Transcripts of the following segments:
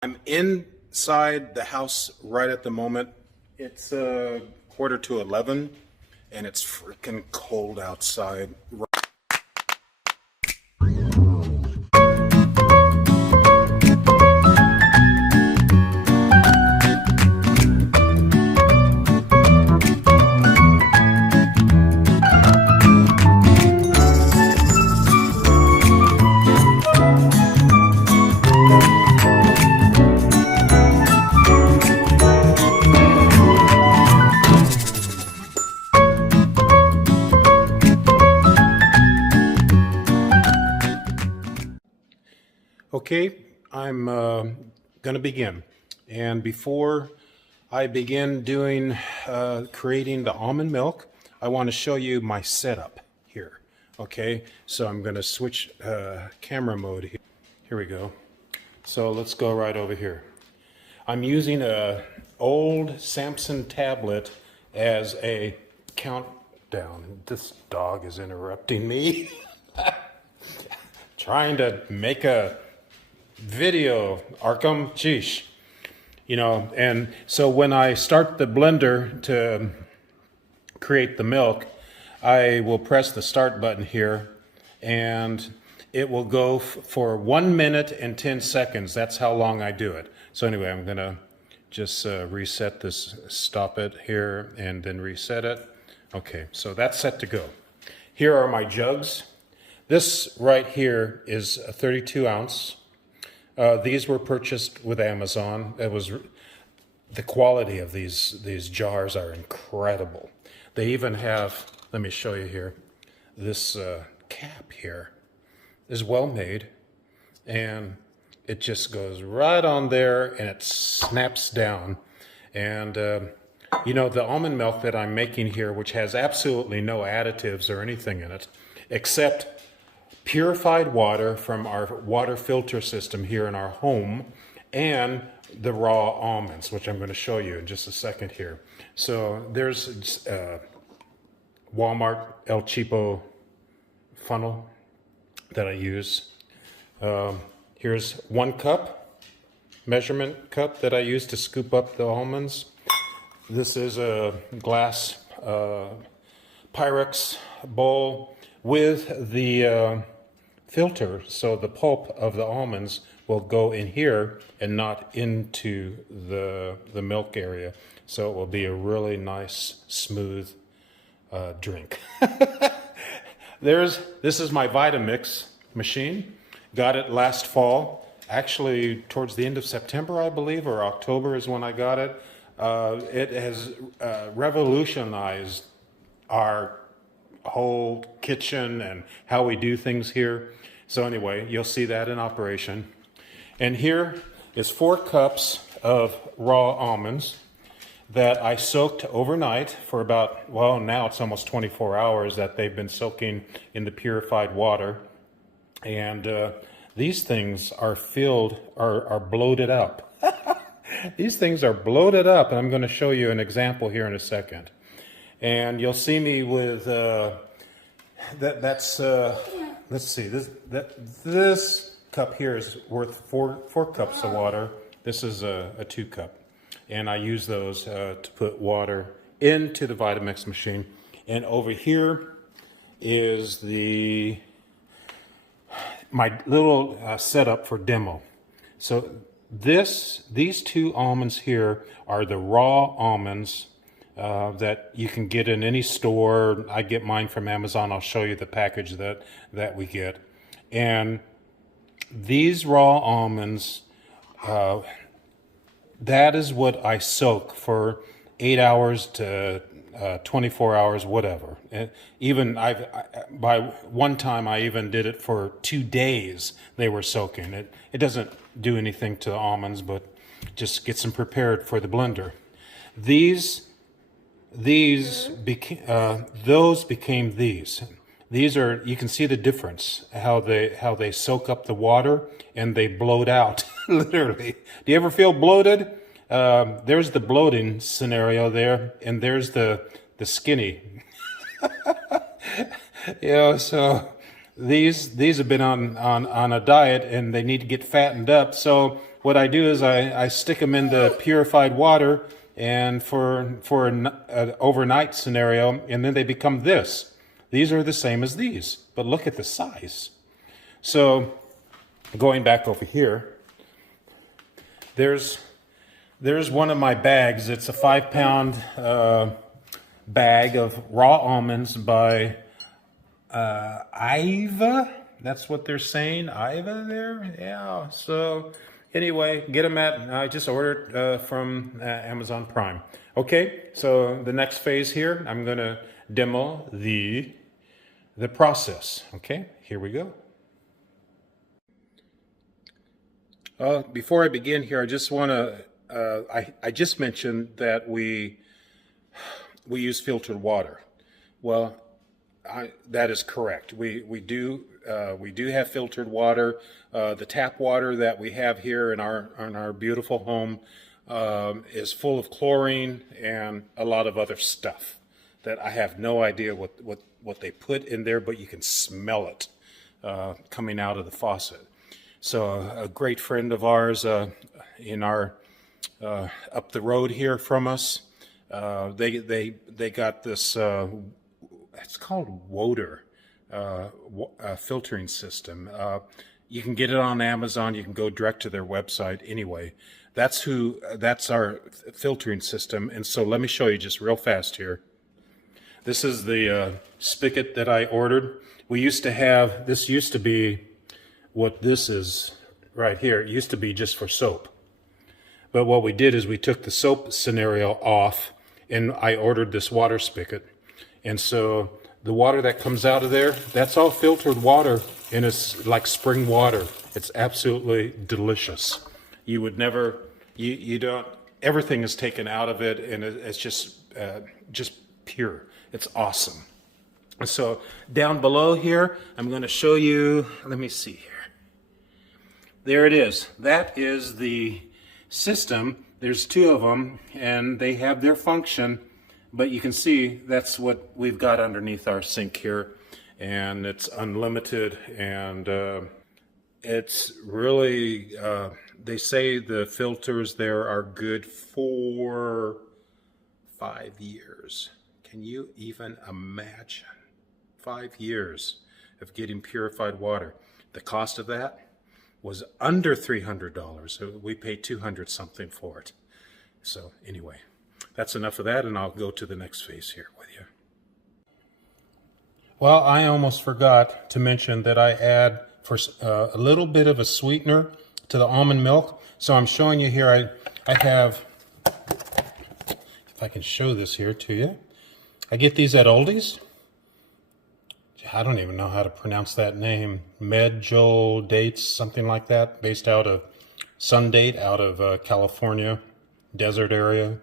I'm inside the house right at the moment. It's quarter to 11 and it's freaking cold outside. Okay, I'm going to begin. And before I begin creating the almond milk, I want to show you my setup here. Okay, so I'm going to switch camera mode here. Here we go. So let's go right over here. I'm using a old Samsung tablet as a countdown. This dog is interrupting me. Trying to make a video, Arkham, sheesh. And so when I start the blender to create the milk, I will press the start button here and it will go for 1 minute and 10 seconds. That's how long I do it. So anyway, I'm gonna just reset this, stop it here and then reset it. Okay, so that's set to go. Here are my jugs. This right here is a 32 ounce. These were purchased with Amazon. The quality of these jars are incredible. They even have, let me show you here, this cap here is well made, and it just goes right on there and it snaps down. And the almond milk that I'm making here, which has absolutely no additives or anything in it, except purified water from our water filter system here in our home, and the raw almonds, which I'm going to show you in just a second here. So there's Walmart El Cheapo funnel that I use. Here's 1 cup, measurement cup that I use to scoop up the almonds. This is a glass Pyrex bowl with the filter, so the pulp of the almonds will go in here and not into the milk area. So it will be a really nice, smooth drink. This is my Vitamix machine. Got it last fall. Actually, towards the end of September, I believe, or October is when I got it. It has revolutionized our whole kitchen and how we do things here. So anyway, you'll see that in operation. And here is 4 cups of raw almonds that I soaked overnight for about, well, now it's almost 24 hours that they've been soaking in the purified water. And these things are bloated up. These things are bloated up, and I'm going to show you an example here in a second. And you'll see me with let's see, this cup here is worth four cups of water. This is a 2 cup, and I use those to put water into the Vitamix machine. And over here is my little setup for demo. So these 2 almonds here are the raw almonds that you can get in any store. I get mine from Amazon. I'll show you the package that we get. And these raw almonds, that is what I soak for 8 hours to 24 hours, whatever. And even by one time I even did it for 2 days. They were soaking. It doesn't do anything to the almonds, but just gets them prepared for the blender. Those became these. These are, you can see the difference, how they soak up the water and they bloat out, literally. Do you ever feel bloated? There's the bloating scenario there, and there's the skinny. So these have been on a diet and they need to get fattened up. So what I do is I stick them in the purified water and for an overnight scenario, and then they become this. These are the same as these, but look at the size. So going back over here, there's one of my bags. It's a 5-pound bag of raw almonds by Iva. That's what they're saying, Iva there. Yeah. So anyway, get them I just ordered from Amazon Prime. Okay. So the next phase here, I'm gonna demo the process. Okay. Here we go. Before I begin here, I just want to. I just mentioned that we use filtered water. Well, that is correct. We do have filtered water. The tap water that we have here in our beautiful home is full of chlorine and a lot of other stuff that I have no idea what they put in there, but you can smell it coming out of the faucet. So a great friend of ours in our up the road here from us, they got this. It's called Woder filtering system. You can get it on Amazon. You can go direct to their website. Anyway, that's our filtering system. And so let me show you just real fast here. This is the spigot that I ordered. We used to have, this used to be what this is right here. It used to be just for soap. But what we did is we took the soap scenario off and I ordered this water spigot. And so the water that comes out of there, that's all filtered water, and it's like spring water. It's absolutely delicious. You would never, you don't, everything is taken out of it, and it's just pure. It's awesome. So down below here, I'm going to show you, let me see here. There it is. That is the system. There's two of them, and they have their function. But you can see that's what we've got underneath our sink here, and it's unlimited, and it's really, they say the filters there are good for 5 years. Can you even imagine? 5 years of getting purified water. The cost of that was under $300, so we paid $200 something for it. So anyway. That's enough of that, and I'll go to the next phase here with you. Well, I almost forgot to mention that I add for a little bit of a sweetener to the almond milk. So I'm showing you here, I have, if I can show this here to you, I get these at Aldi's. I don't even know how to pronounce that name. Medjool dates, something like that, based out of Sundate, out of California, desert area.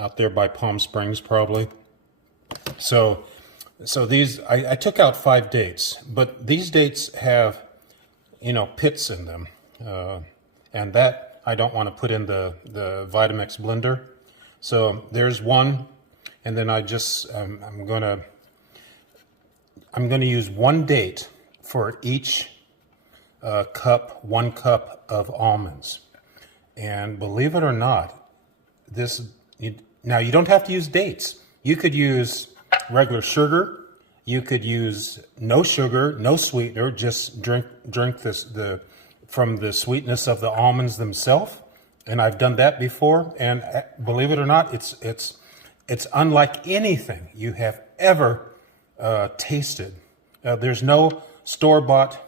Out there by Palm Springs, probably. So these, I took out 5 dates, but these dates have, pits in them. And that I don't want to put in the Vitamix blender. So there's one, and then I just, I'm gonna use 1 date for each cup, 1 cup of almonds. And believe it or not, now, you don't have to use dates. You could use regular sugar. You could use no sugar, no sweetener. Just drink this from the sweetness of the almonds themselves. And I've done that before. And believe it or not, it's unlike anything you have ever tasted. There's no store-bought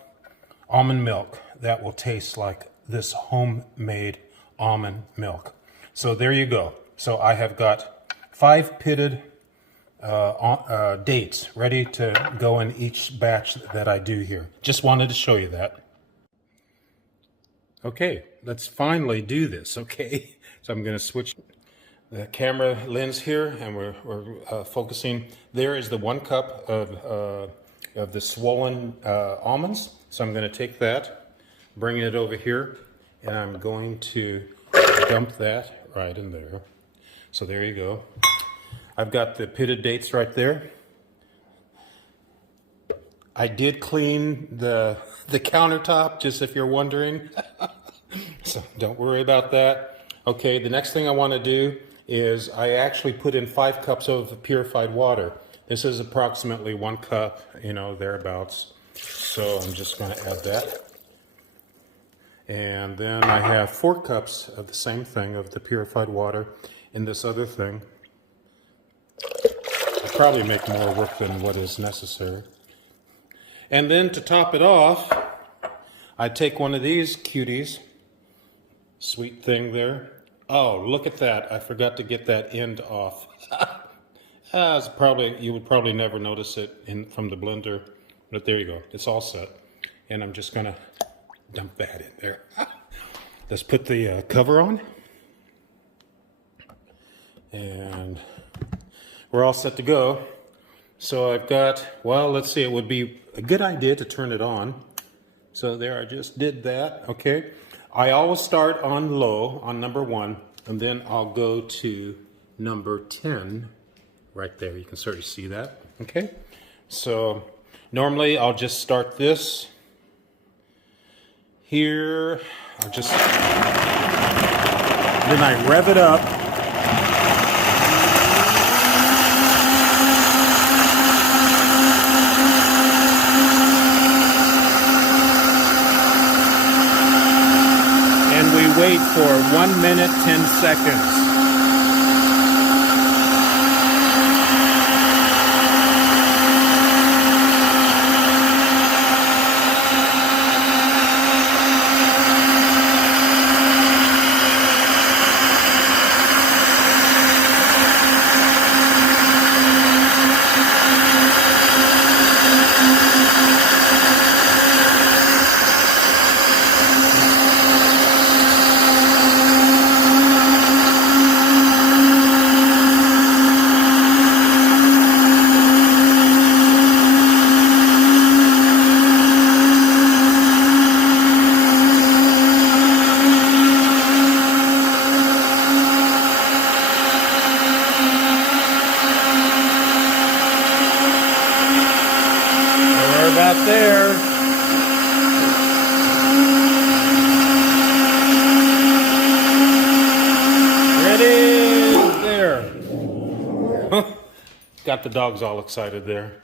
almond milk that will taste like this homemade almond milk. So there you go. So I have got 5 pitted dates ready to go in each batch that I do here. Just wanted to show you that. Okay, let's finally do this, okay? So I'm going to switch the camera lens here, and we're focusing. There is the 1 cup of the swollen almonds. So I'm going to take that, bring it over here, and I'm going to dump that right in there. So there you go. I've got the pitted dates right there. I did clean the countertop, just if you're wondering. So don't worry about that. Okay, the next thing I want to do is I actually put in 5 cups of purified water. This is approximately 1 cup, thereabouts. So I'm just going to add that. And then I have 4 cups of the same thing, of the purified water, in this other thing. I'll probably make more work than what is necessary. And then to top it off, I take one of these cuties. Sweet thing there. Oh, look at that. I forgot to get that end off. You would probably never notice it from the blender, but there you go. It's all set. And I'm just going to dump that in there. Let's put the cover on. And we're all set to go. So I've got, well, let's see, it would be a good idea to turn it on. So there, I just did that, okay? I always start on low, on number 1, and then I'll go to number 10, right there. You can sort of see that, okay? So normally I'll just start this here. Then I rev it up. Wait for 1 minute, 10 seconds. About there. Ready? There. Got the dogs all excited there.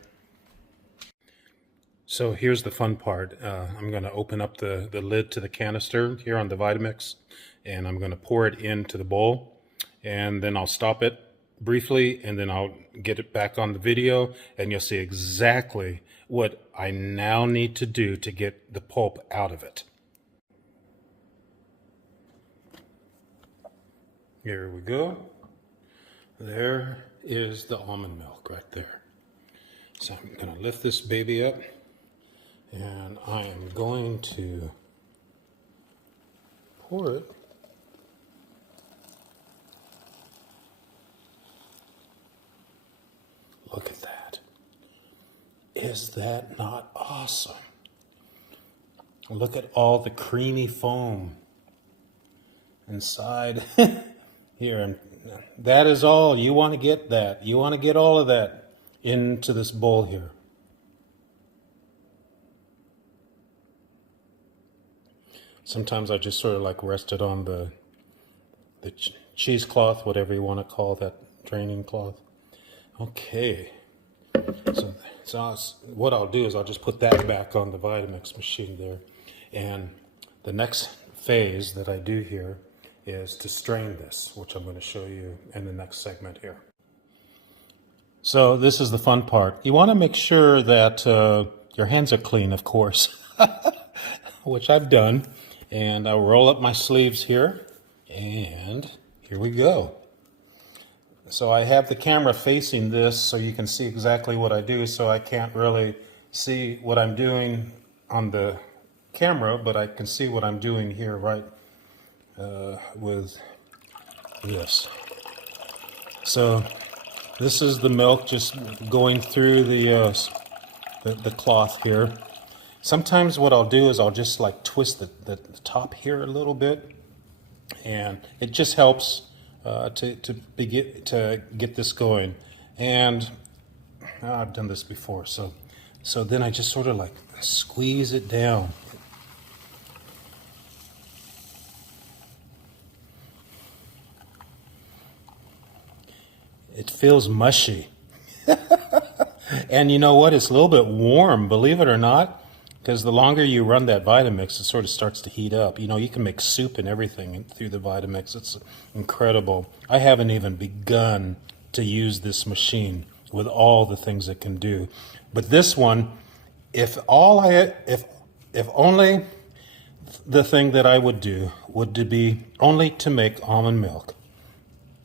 So here's the fun part. I'm going to open up the lid to the canister here on the Vitamix, and I'm going to pour it into the bowl, and then I'll stop it briefly, and then I'll get it back on the video, and you'll see exactly what I now need to do to get the pulp out of it. Here we go. There is the almond milk right there. So I'm going to lift this baby up, and I am going to pour it Look at that. Is that not awesome? Look at all the creamy foam inside here. And that is all. You want to get that. You want to get all of that into this bowl here. Sometimes I just sort of like rest it on the cheesecloth, whatever you want to call that draining cloth. Okay. So what I'll do is I'll just put that back on the Vitamix machine there. And the next phase that I do here is to strain this, which I'm going to show you in the next segment here. So this is the fun part. You want to make sure that your hands are clean, of course, which I've done. And I'll roll up my sleeves here, and here we go. So I have the camera facing this so you can see exactly what I do, so I can't really see what I'm doing on the camera, but I can see what I'm doing here right with this. So this is the milk just going through the cloth here. Sometimes what I'll do is I'll just like twist the top here a little bit, and it just helps to get this going. And I've done this before, so then I just sort of like squeeze it down. It feels mushy. And you know what? It's a little bit warm, believe it or not, because the longer you run that Vitamix, it sort of starts to heat up. You know, you can make soup and everything through the Vitamix. It's incredible. I haven't even begun to use this machine with all the things it can do. But this one, if only the thing that I would do would be only to make almond milk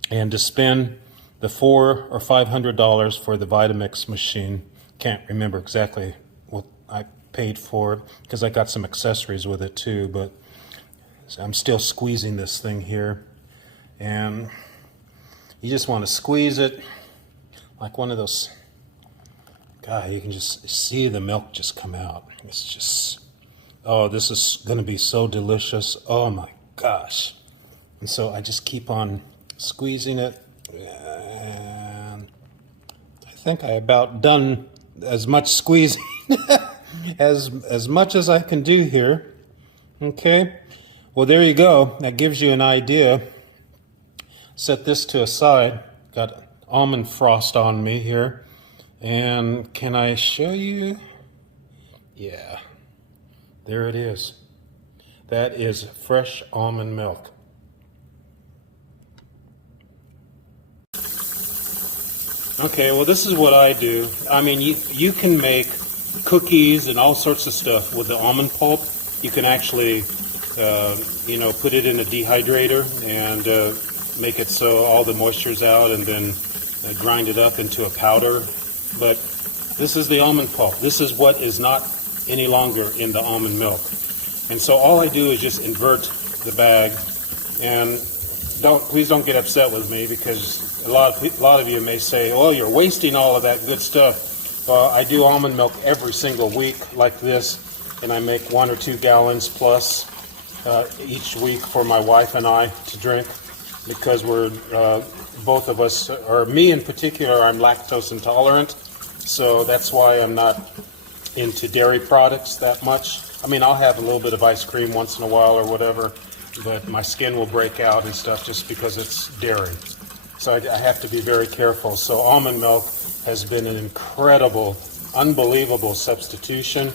and to spend the $400 or $500 for the Vitamix machine. Can't remember exactly what I paid for it because I got some accessories with it too, but I'm still squeezing this thing here, and you just want to squeeze it like one of those. God, you can just see the milk just come out. It's just, oh, this is going to be so delicious. Oh my gosh. And so I just keep on squeezing it, and I think I about done as much squeezing as much as I can do here. Okay, well, there you go. That gives you an idea. Set this to a side. Got almond frost on me here, and can I show you? Yeah, there it is. That is fresh almond milk. Okay, well, this is what I do. I mean, you can make cookies and all sorts of stuff with the almond pulp. You can actually, put it in a dehydrator and make it so all the moisture's out, and then grind it up into a powder. But this is the almond pulp. This is what is not any longer in the almond milk. And so all I do is just invert the bag, and please don't get upset with me, because a lot of you may say, "Oh, you're wasting all of that good stuff." I do almond milk every single week like this, and I make 1 or 2 gallons plus each week for my wife and I to drink, because we're both of us, or me in particular, I'm lactose intolerant, so that's why I'm not into dairy products that much. I mean, I'll have a little bit of ice cream once in a while or whatever, but my skin will break out and stuff just because it's dairy. So I have to be very careful. So almond milk has been an incredible, unbelievable substitution.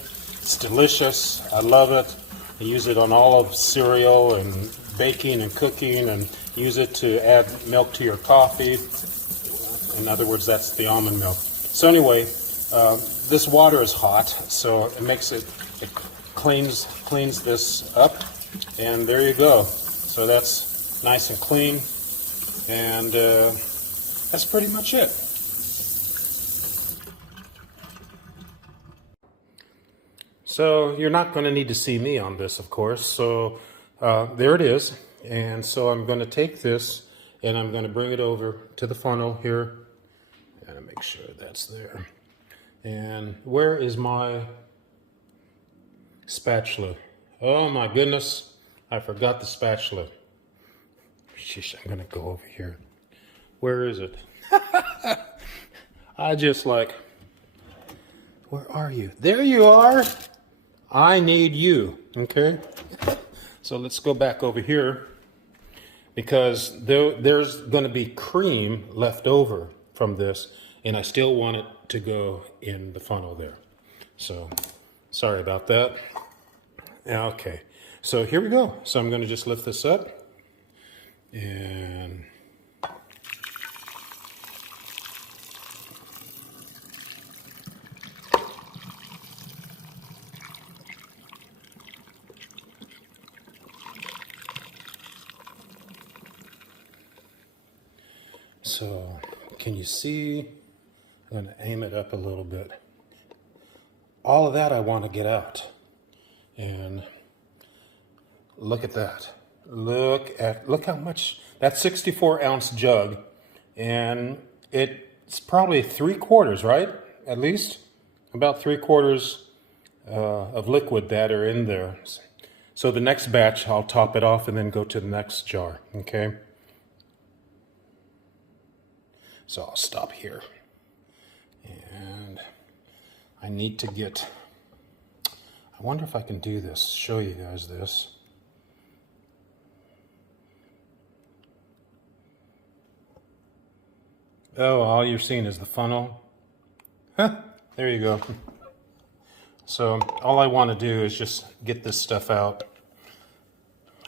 It's delicious. I love it. I use it on all of cereal and baking and cooking, and use it to add milk to your coffee. In other words, that's the almond milk. So anyway, this water is hot, so it cleans this up, and there you go. So that's nice and clean, and that's pretty much it. So you're not going to need to see me on this, of course. So there it is. And so I'm going to take this and I'm going to bring it over to the funnel here. And make sure that's there. And where is my spatula? Oh my goodness, I forgot the spatula. Sheesh, I'm going to go over here. Where is it? Where are you? There you are. I need you, okay? So let's go back over here, because there's going to be cream left over from this, and I still want it to go in the funnel there. So sorry about that. Okay, so here we go. So I'm going to just lift this up, and so can you see? I'm going to aim it up a little bit. All of that I want to get out. And look at that. Look how much, that 64-ounce jug, and it's probably 3/4, right? At least about 3/4 of liquid that are in there. So the next batch, I'll top it off and then go to the next jar, okay? So I'll stop here. And I need to get, I wonder if I can do this, show you guys this. Oh, all you're seeing is the funnel. Huh, there you go. So all I want to do is just get this stuff out.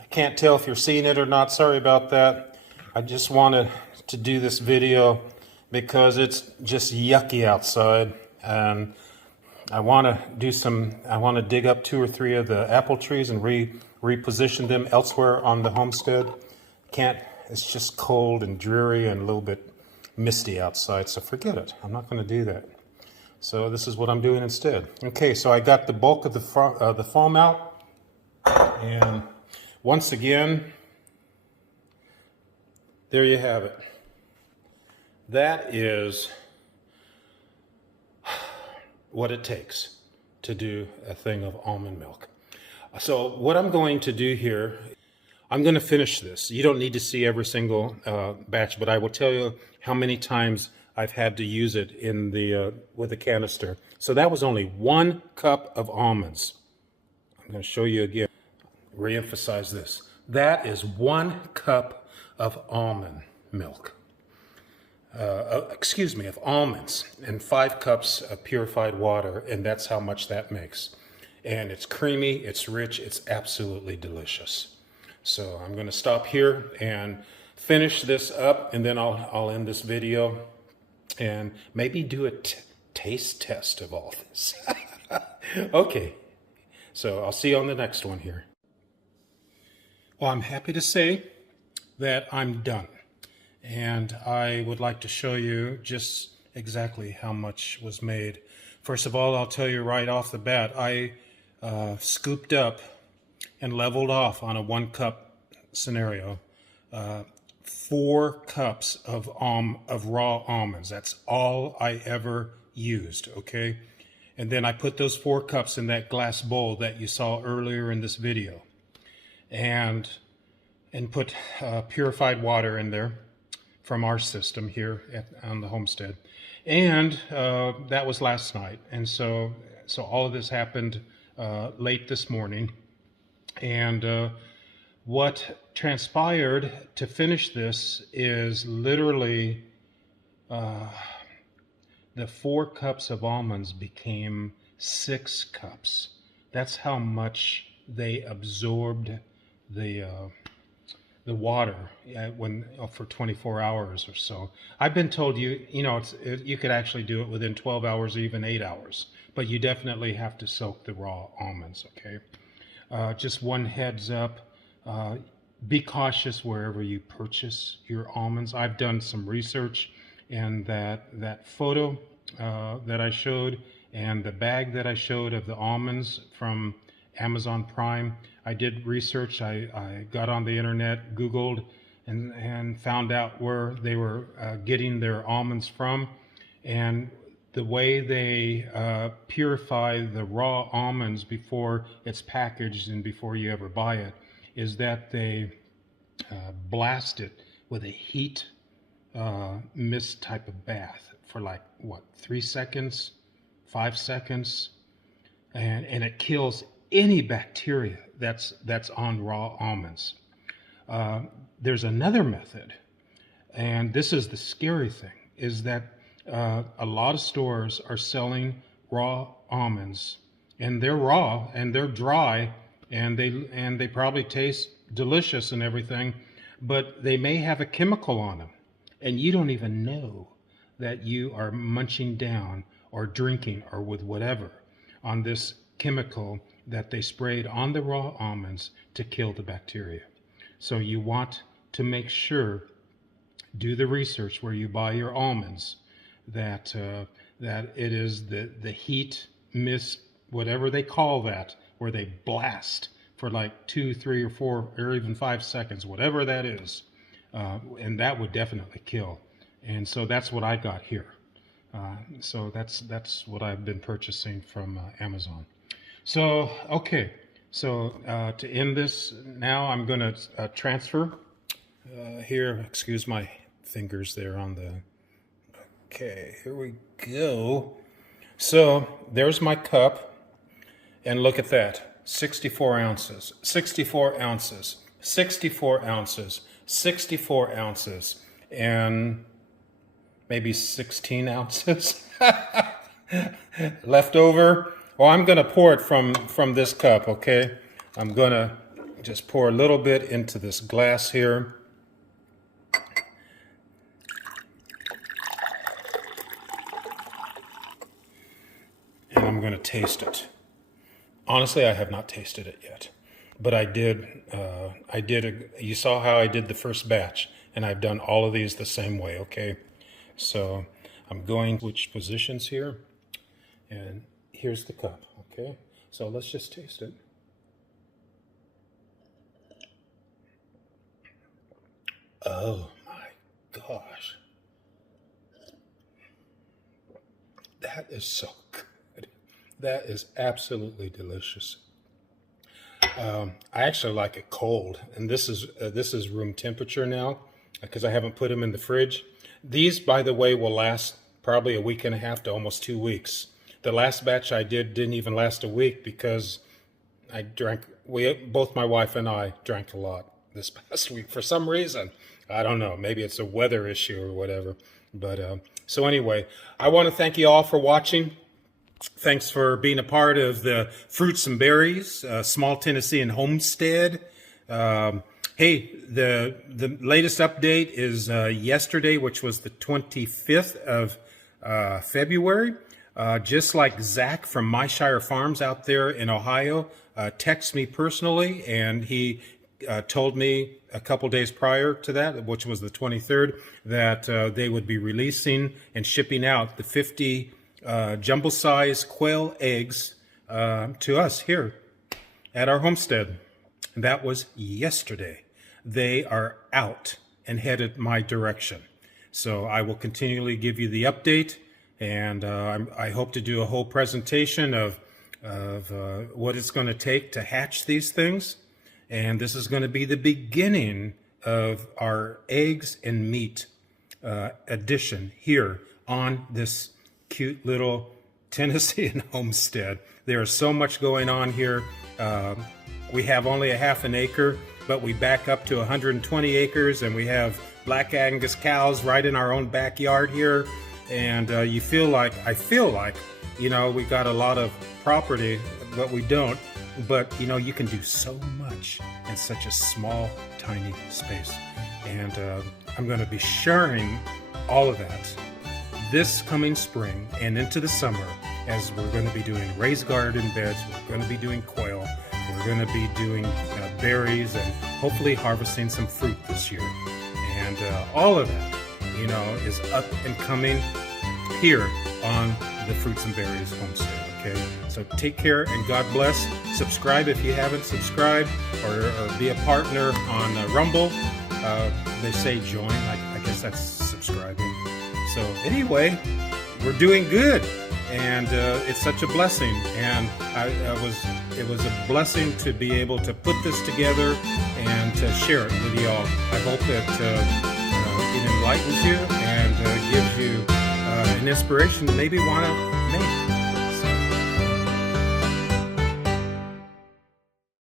I can't tell if you're seeing it or not. Sorry about that. I just wanted to do this video because it's just yucky outside, and I want to dig up 2 or 3 of the apple trees and reposition them elsewhere on the homestead. It's just cold and dreary and a little bit misty outside, so forget it. I'm not going to do that. So this is what I'm doing instead. Okay, so I got the bulk of the foam out, and once again, there you have it. That is what it takes to do a thing of almond milk. So what I'm going to do here, I'm going to finish this. You don't need to see every single batch, but I will tell you how many times I've had to use it in the with a canister. So that was only 1 cup of almonds. I'm going to show you again, re-emphasize this. That is 1 cup of almond milk. Of almonds, and 5 cups of purified water, and that's how much that makes. And it's creamy, it's rich, it's absolutely delicious. So I'm going to stop here and finish this up, and then I'll end this video and maybe do a taste test of all this. Okay, so I'll see you on the next one here. Well, I'm happy to say that I'm done. And I would like to show you just exactly how much was made. First of all, I'll tell you right off the bat, I scooped up and leveled off on a 1 cup scenario 4 cups of raw almonds. That's all I ever used, okay? And then I put those 4 cups in that glass bowl that you saw earlier in this video, and put purified water in there from our system here on the homestead. And that was last night. And so all of this happened late this morning. And what transpired to finish this is literally the 4 cups of almonds became 6 cups. That's how much they absorbed the water for 24 hours or so. I've been told you could actually do it within 12 hours or even 8 hours, but you definitely have to soak the raw almonds, okay? Just one heads up, be cautious wherever you purchase your almonds. I've done some research, and that photo that I showed and the bag that I showed of the almonds from Amazon Prime, I did research. I got on the internet, Googled, and found out where they were getting their almonds from. And the way they purify the raw almonds before it's packaged and before you ever buy it is that they blast it with a heat mist type of bath for 3 seconds, 5 seconds, and it kills any bacteria that's on raw almonds. There's another method, and this is the scary thing, is that a lot of stores are selling raw almonds, and they're raw and they're dry, and they probably taste delicious and everything, but they may have a chemical on them, and you don't even know that you are munching down or drinking or with whatever on this chemical that they sprayed on the raw almonds to kill the bacteria. So you want to make sure, do the research where you buy your almonds, that it is the heat mist, whatever they call that, where they blast for 2, 3, or 4, or even 5 seconds, whatever that is, and that would definitely kill. And so that's what I got here. So that's what I've been purchasing from Amazon. So, okay, so to end this, now I'm going to transfer here. Excuse my fingers there on the... Okay, here we go. So there's my cup, and look at that, 64 ounces, 64 ounces, 64 ounces, 64 ounces, and maybe 16 ounces left over. Well, I'm gonna pour it from this cup, okay? I'm gonna just pour a little bit into this glass here. And I'm gonna taste it. Honestly, I have not tasted it yet, but I did. You saw how I did the first batch, and I've done all of these the same way. Okay, so I'm going to switch positions here, and here's the cup. Okay, so let's just taste it. Oh my gosh, that is so good. That is absolutely delicious. I actually like it cold, and this is room temperature now because I haven't put them in the fridge. These, by the way, will last probably a week and a half to almost 2 weeks. The last batch I didn't even last a week because I drank. Both my wife and I drank a lot this past week for some reason. I don't know. Maybe it's a weather issue or whatever. But so anyway, I want to thank you all for watching. Thanks for being a part of the Fruits and Berries, Small Tennessee and Homestead. Hey, the latest update is yesterday, which was the 25th of February. Just like Zach from My Shire Farms out there in Ohio texted me personally, and he told me a couple days prior to that, which was the 23rd, that they would be releasing and shipping out the 50 jumbo size quail eggs to us here at our homestead. And that was yesterday. They are out and headed my direction. So I will continually give you the update, and I hope to do a whole presentation of what it's going to take to hatch these things. And this is going to be the beginning of our eggs and meat edition here on this cute little Tennessee and homestead. There is so much going on here. We have only a half an acre, but we back up to 120 acres, and we have Black Angus cows right in our own backyard here. And I feel like, you know, we got a lot of property, but we don't. But, you know, you can do so much in such a small, tiny space. And I'm going to be sharing all of that this coming spring and into the summer, as we're going to be doing raised garden beds, we're going to be doing quail, we're going to be doing berries, and hopefully harvesting some fruit this year. And all of that, you know, is up and coming here on the Fruits and Berries homestead. Okay, so take care and God bless. Subscribe if you haven't subscribed, or be a partner on Rumble. They say join. I guess that's subscribing. So anyway, we're doing good, and it's such a blessing. And it was a blessing to be able to put this together and to share it with you all. I hope that it enlightens you and gives you an inspiration to maybe want to make